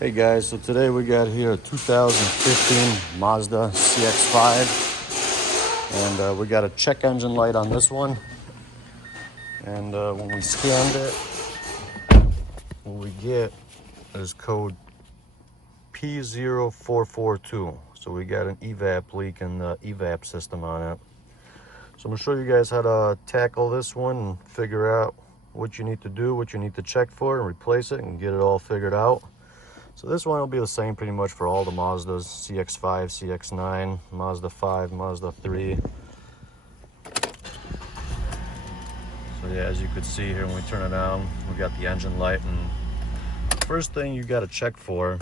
Hey guys, so today we got here a 2015 Mazda CX-5, and we got a check engine light on this one. And when we scanned it, what we get is code P0442. So we got an evap leak in the evap system on it. So I'm gonna show you guys how to tackle this one and figure out what you need to do, what you need to check for, and replace it and get it all figured out. So this one will be the same pretty much for all the Mazdas, CX-5, CX-9, Mazda 5, Mazda 3. So yeah, as you could see here, when we turn it on, we got the engine light. And first thing you got to check for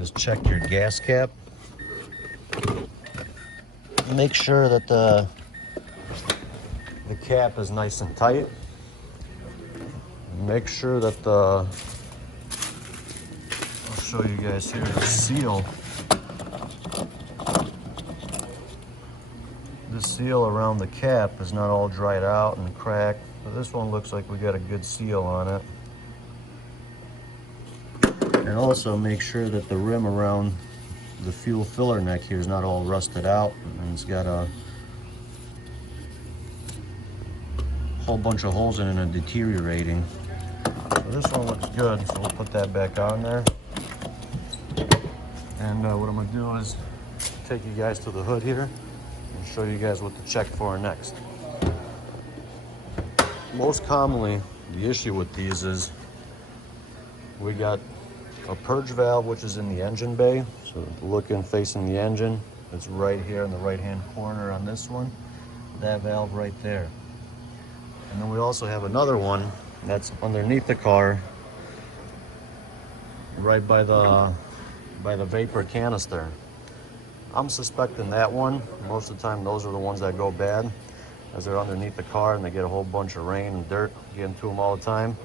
is check your gas cap. Make sure that the cap is nice and tight. Make sure that I'll show you guys here, the seal. The seal around the cap is not all dried out and cracked, but this one looks like we got a good seal on it. And also make sure that the rim around the fuel filler neck here is not all rusted out and it's got a whole bunch of holes in it and deteriorating. So this one looks good, so we'll put that back on there. And what I'm gonna do is take you guys to the hood here and show you guys what to check for next. Most commonly, the issue with these is we got a purge valve, which is in the engine bay. So looking facing the engine, it's right here in the right-hand corner on this one. That valve right there. And then we also have another one that's underneath the car, right by the vapor canister. I'm suspecting that one. Most of the time those are the ones that go bad, as they're underneath the car and they get a whole bunch of rain and dirt getting to them all the time.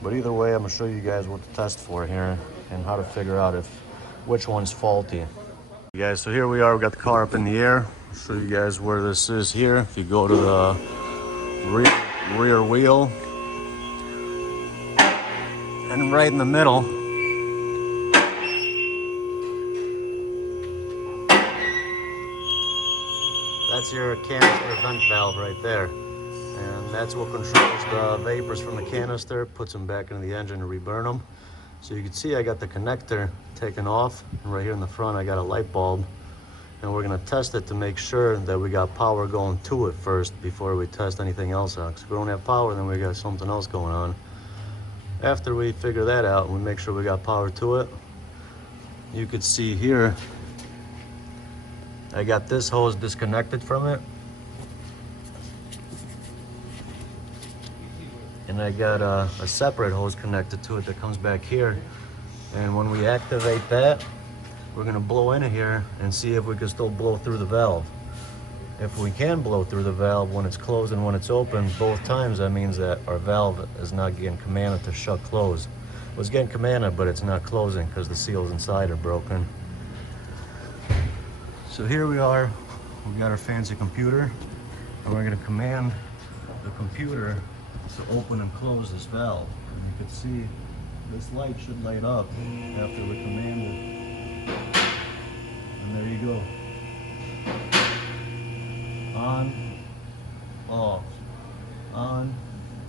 But either way, I'm gonna show you guys what to test for here and how to figure out which one's faulty. You guys, so here we are, we got the car up in the air. I'll show you guys where this is here. If you go to the rear wheel, and right in the middle, that's your canister vent valve right there. And that's what controls the vapors from the canister, puts them back into the engine to reburn them. So you can see I got the connector taken off, and right here in the front I got a light bulb. And we're gonna test it to make sure that we got power going to it first before we test anything else out. Because if we don't have power, then we got something else going on. After we figure that out and we make sure we got power to it, you could see here, I got this hose disconnected from it. And I got a separate hose connected to it that comes back here. And when we activate that, we're gonna blow into here and see if we can still blow through the valve. If we can blow through the valve when it's closed and when it's open, both times, that means that our valve is not getting commanded to shut close. It was getting commanded, but it's not closing because the seals inside are broken. So here we are, we got our fancy computer, and we're gonna command the computer to open and close this valve. And you can see this light should light up after we command it. And there you go. On, off, on,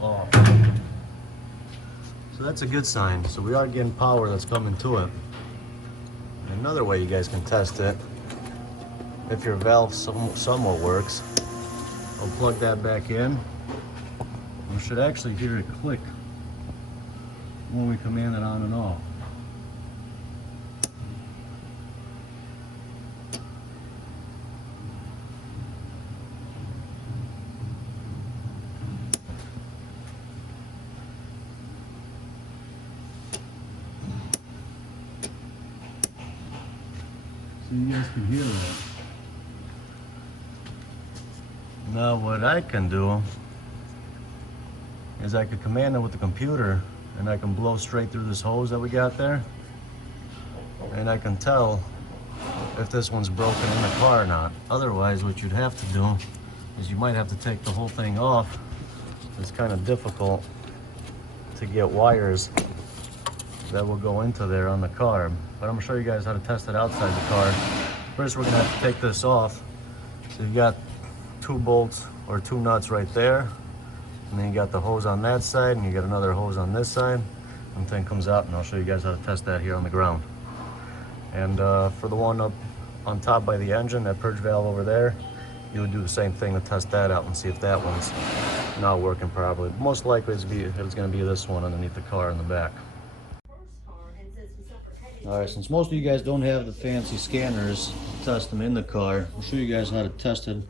off. So that's a good sign. So we are getting power that's coming to it. And another way you guys can test it, if your valve somewhat works, I'll plug that back in. You should actually hear it click when we command it on and off. So you guys can hear that. Now what I can do is I could command it with the computer, and I can blow straight through this hose that we got there, and I can tell if this one's broken in the car or not. Otherwise, what you'd have to do is you might have to take the whole thing off. It's kind of difficult to get wires that will go into there on the car. But I'm gonna show you guys how to test it outside the car. First, we're gonna have to take this off. So you got 2 bolts or 2 nuts right there. And then you got the hose on that side, and you got another hose on this side. And the thing comes out, and I'll show you guys how to test that here on the ground. And for the one up on top by the engine, that purge valve over there, you would do the same thing to test that out and see if that one's not working properly. Most likely it's going to be this one underneath the car in the back. Alright, since most of you guys don't have the fancy scanners to test them in the car, I'll show you guys how to test it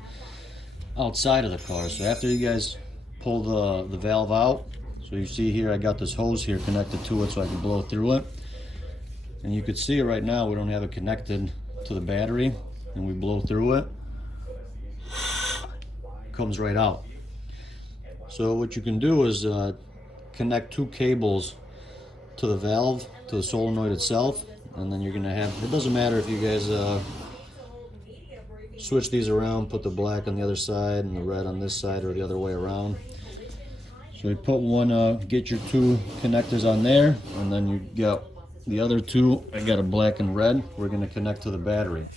outside of the car. So after you guys pull the valve out, so you see here I got this hose here connected to it so I can blow through it. And you can see it right now, we don't have it connected to the battery, and we blow through it. It comes right out. So what you can do is connect 2 cables to the valve, to the solenoid itself, and then you're gonna have, it doesn't matter if you guys switch these around, put the black on the other side and the red on this side, or the other way around. So you put one, get your 2 connectors on there, and then you got the other 2, I got a black and red, we're gonna connect to the battery.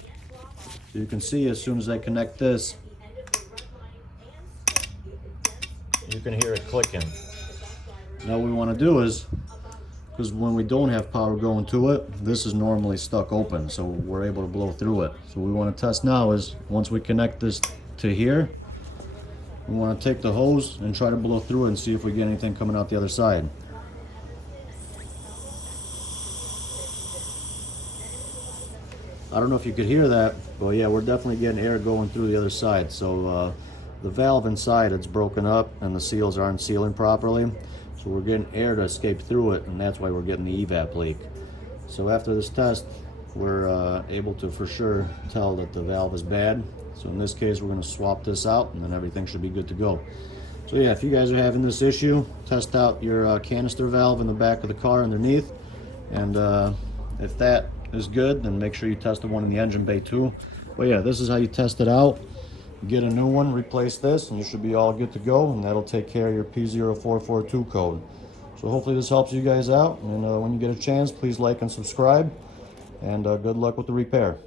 So you can see as soon as I connect this, you can hear it clicking. Now what we wanna do is, because when we don't have power going to it, this is normally stuck open, so we're able to blow through it. So what we want to test now is, once we connect this to here, we want to take the hose and try to blow through it and see if we get anything coming out the other side. I don't know if you could hear that, but yeah, we're definitely getting air going through the other side. So the valve inside, it's broken up and the seals aren't sealing properly. So we're getting air to escape through it, and that's why we're getting the evap leak. So after this test, we're able to for sure tell that the valve is bad. So in this case, we're going to swap this out, and then everything should be good to go. So yeah, if you guys are having this issue, test out your canister valve in the back of the car underneath. And if that is good, then make sure you test the one in the engine bay too. But yeah, this is how you test it out. Get a new one, replace this, and you should be all good to go, and that'll take care of your P0442 code. So hopefully this helps you guys out, and when you get a chance, please like and subscribe, and good luck with the repair.